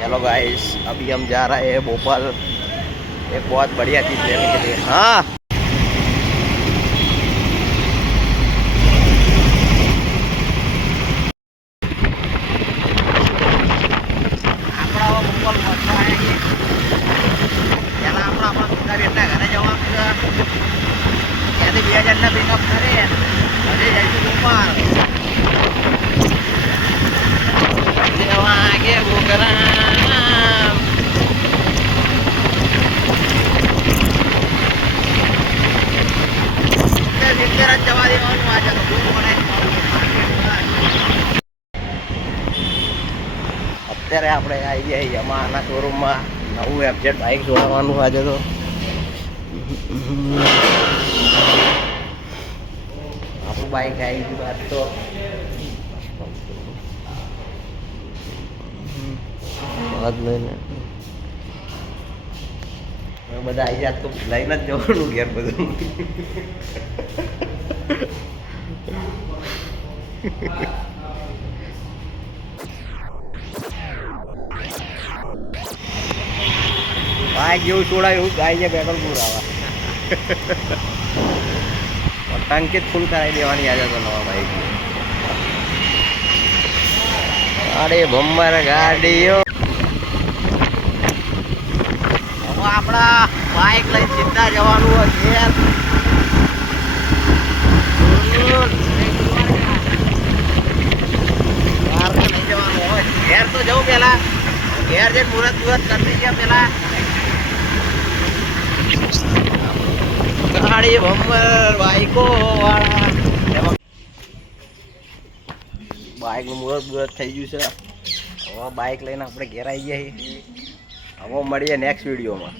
Hello guys, अभी हम जा रहे हैं भोपाल। एक बहुत बढ़िया चीज़ लेने के लिए। हाँ, આપણા ભોપાલ પહોંચવા આવ્યા છીએ। પહેલાં આપણા પિતાબેનના ઘરે જવાનું છે, ત્યાંથી 2000ના પિકઅપ કરે હજી જઈશું ભોપાલ। જેવા આગે બોગરા જવા દેવાનું આજે તો અત્યારે આપણે આવી ગયા યમાહાના શોરૂમમાં નવું એફઝેડ બાઇક જોવાનું આજે તો આપણું બાઇક આવી ગયું આજ તો લઈને બધા આવી જાત તો લઈને જ જવાનું ઘેર બધું। બાઇક જેવું છોડાય એવું ગાય છે પેટ્રોલ પૂર આવા ટંકી જ ફૂલ કરાવી દેવાની આજે તો નવા બાઇક। અરે ભમ્બર ગાડીઓ હવે આપણા બાઇક લઈને સીધા જવાનું હોય ઘેર। નહીં જવાનું હોય ઘેર તો જવું પેલા ઘેર જઈને મુહૂર્ત કરી ગયા પેલા ગાડી ભમ્બર બાઈકો વાળા બાઇકનું મુહૂર્ત થઈ ગયું છે। હવે બાઇક લઈને આપણે ઘેર આવી ગયા છીએ। હવે મળીએ નેક્સ્ટ વિડીયોમાં।